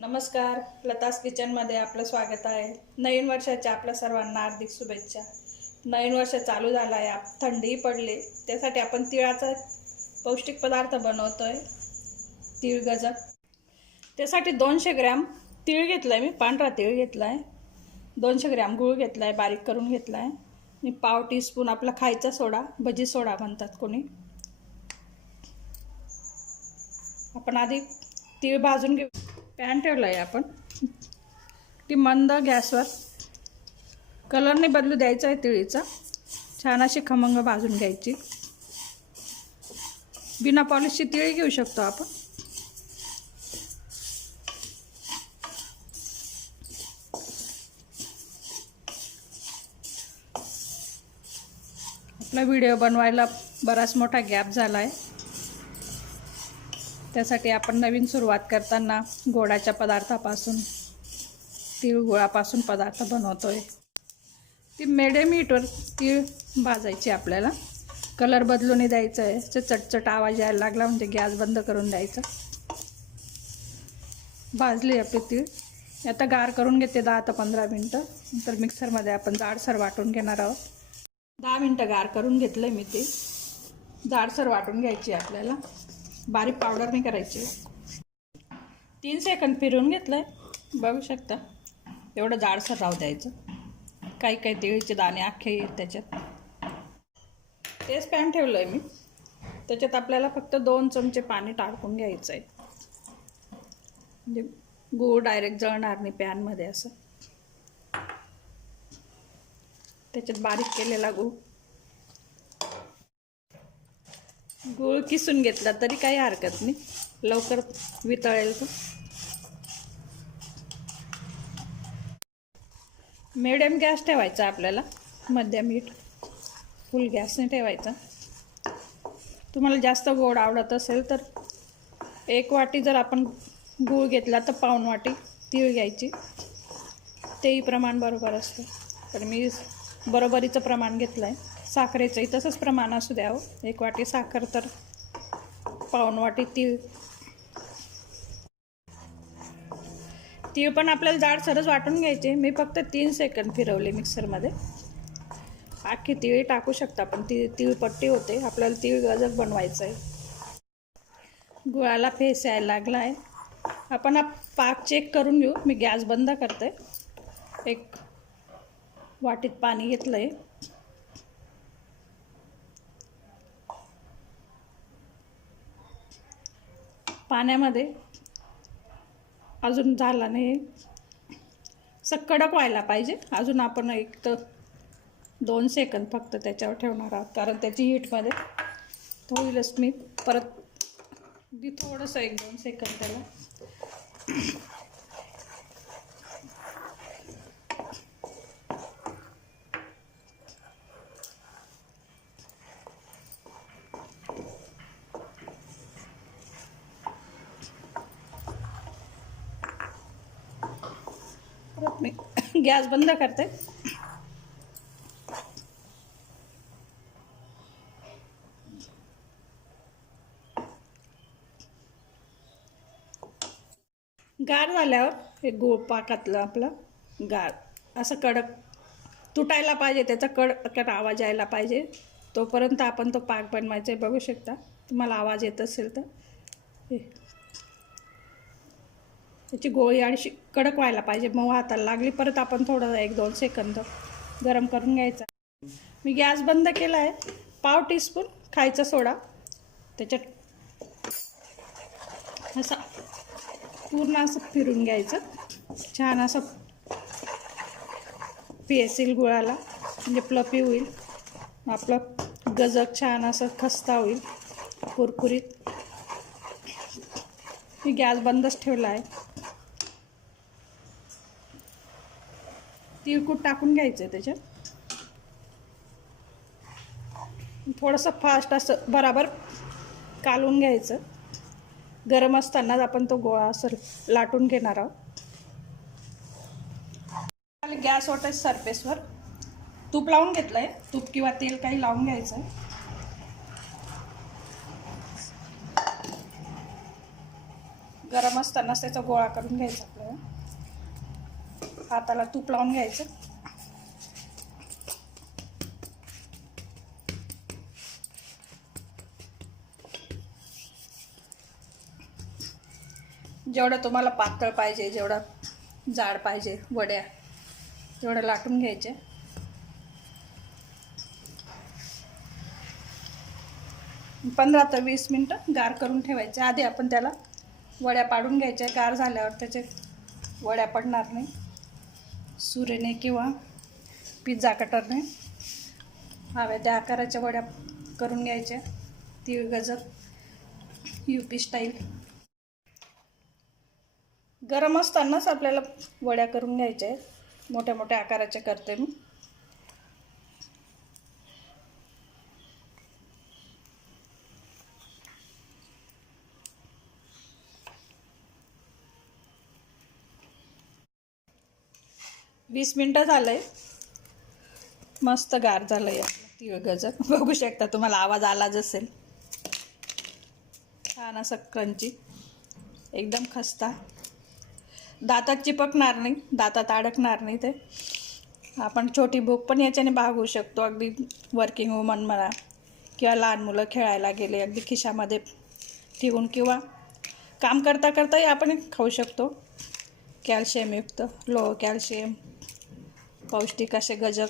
नमस्कार, लतास किचनमध्ये आपलं स्वागत आहे। नवीन वर्षाच्या आपल्या सर्वांना हार्दिक शुभेच्छा। नवीन वर्ष चालू झालं आहे, थंडी पडली, त्यासाठी आपण तिळाचा पौष्टिक पदार्थ बनवतोय, तीळ गजक। त्यासाठी 200 ग्रॅम तीळ घेतलाय मी, पांढरा तीळ घेतलाय, 200 ग्रॅम गूळ घेतलाय, बारीक करून घेतलाय, आणि पाव टीस्पून आपला खायचा सोडा, भजी सोडा म्हणतात कोणी। आपण आधी तीळ भाजून घेऊ। पॅन ठेवलाय आपण, ती मंद गॅसवर, कलर नाही बदलू द्यायचा आहे तिळीचा, छान अशी खमंग भाजून घ्यायची। बिना पॉलिशची तिळी घेऊ शकतो आपण। आपला व्हिडिओ बनवायला बराच मोठा गॅप झाला आहे, त्यासाठी आपण नवीन सुरुवात करताना गोडाच्या पदार्थापासून, तिळगुळापासून पदार्थ बनवतोय। ती मिडियम हीटवर तीळ भाजायची आपल्याला, कलर बदलू नाही द्यायचा आहे। चटचट आवाज यायला लागला म्हणजे गॅस बंद करून द्यायचा। भाजली आपली तीळ, आता गार करून घेते 10 ते 15 मिनटं, नंतर मिक्सरमध्ये आपण जाडसर वाटून घेणार आहोत। 10 मिनटं गार करून घेतलं मी, ते जाडसर वाटून घ्यायची आपल्याला, बारीक पावडर नाही करायची। 3 सेकंद फिरवून घेतलंय, बघू शकता, एवढं जाडसर राहू द्यायचं। काही काही तिळीचे दाणे अख्खे येत त्याच्यात। तेच पॅन ठेवलंय मी, त्याच्यात आपल्याला फक्त 2 चमचे पाणी टाकून घ्यायचं आहे, म्हणजे गूळ डायरेक्ट जळणार नाही पॅनमध्ये असं। त्याच्यात बारीक केलेला गूळ किसून घेतला तरी काही हरकत नाही, लवकर वितळेल तो। मिडियम गॅस ठेवायचा आपल्याला, मध्यम हीट, फुल गॅस नाही ठेवायचा। तुम्हाला जास्त गोड आवडत असेल तर 1 वाटी जर आपण गूळ घेतला तर पाऊण वाटी तीळ घ्यायची, तेही प्रमाण बरोबर असतं। तर मी बरोबरीचं प्रमाण घेतलं आहे। साखरेचंही तसंच प्रमाण असू द्यावं, 1 वाटी साखर तर पाऊण वाटी तीळ। तीळ पण आपल्याला जाडसरच वाटून घ्यायचे, मी फक्त 3 सेकंद फिरवले मिक्सरमध्ये। अख्खी तीळ टाकू शकता, पण तीळ पट्टी होते, आपल्याला तीळ गजक बनवायचं आहे। गुळाला फेस यायला लागला आहे, आपण हा पाक चेक करून घेऊ। मी गॅस बंद करते, 1 वाटीत पाणी घेतलं आहे, पाण्यामध्ये अजून झाला नाही, असं कडक व्हायला पाहिजे। अजून आपण 1 ते 2 सेकंद फक्त त्याच्यावर ठेवणार आहोत, कारण त्याची हीटमध्ये होईलच। मी परत थोडंसं 1-2 सेकंद त्याला मी गॅस बंद करते। गार झाल्यावर हे गूळ पाकातलं आपलं गार असं कडक तुटायला पाहिजे, त्याचा कडक आवाज यायला पाहिजे, तोपर्यंत आपण तो पाक बनवायचा आहे। बघू शकता, तुम्हाला आवाज येत असेल तर त्याची गोळी अशी कडक व्हायला पाहिजे, मऊ हाताला लागली। परत आपण थोडं 1-2 सेकंद गरम करून घ्यायचा। मी गॅस बंद केला आहे, पाव टीस्पून खायचा सोडा, त्याच्यात असं पूर्ण असं फिरून घ्यायचं, छान असं पेसेल गुळाला, म्हणजे प्लफी होईल आपलं गजक, छान असं खस्ता होईल, कुरकुरीत। मी गॅस बंदच ठेवला आहे। तिळकूट टाकून घ्यायचं आहे त्याच्यात, थोडंसं फास्ट असं बराबर कालवून घ्यायचं। गरम असतानाच आपण तो गोळा असं लाटून घेणार आहोत। गॅस वाटायचं सरफेसवर तूप लावून घेतलं आहे, तूप किंवा तेल काही लावून घ्यायचं आहे। गरम असतानाच त्याचा गोळा करून घ्यायचा आपल्याला. हाताला तूप लावून घ्यायचं. जेवढं तुम्हाला पातळ पाहिजे, जेवढा जाड पाहिजे वड्या, तेवढं लाटून घ्यायचे. पंधरा ते 20 मिनटं गार करून ठेवायचे. आधी आपण त्याला वड्या पाडून घ्यायच्या. गार झाल्यावर त्याचे वड्या पडणार नाही. सुरीने किंवा पिझ्झा कटरने हव्या त्या आकाराच्या वड्या करून घ्यायच्या. तीळ गजक UP स्टाईल. गरम असतानाच आपल्याला वड्या करून घ्यायच्या आहेत. मोठ्या मोठ्या आकाराच्या करते मी. वीस मिनटं झालंय. मस्त गार झालंय तीळ गजक. बघू शकता, तुम्हाला आवाज आलाच असेल. छान असं क्रंची, एकदम खस्ता, दातात चिपकणार नाही, दातात अडकणार नाही. ते आपण छोटी भूक पण याच्याने भागवू शकतो. अगदी वर्किंग वुमन म्हणा किंवा लहान मुलं खेळायला गेले, अगदी खिशामध्ये ठेवून किंवा काम करता करताही आपण खाऊ शकतो. कॅल्शियमयुक्त, लो कॅल्शियम, पौष्टिक असे गजक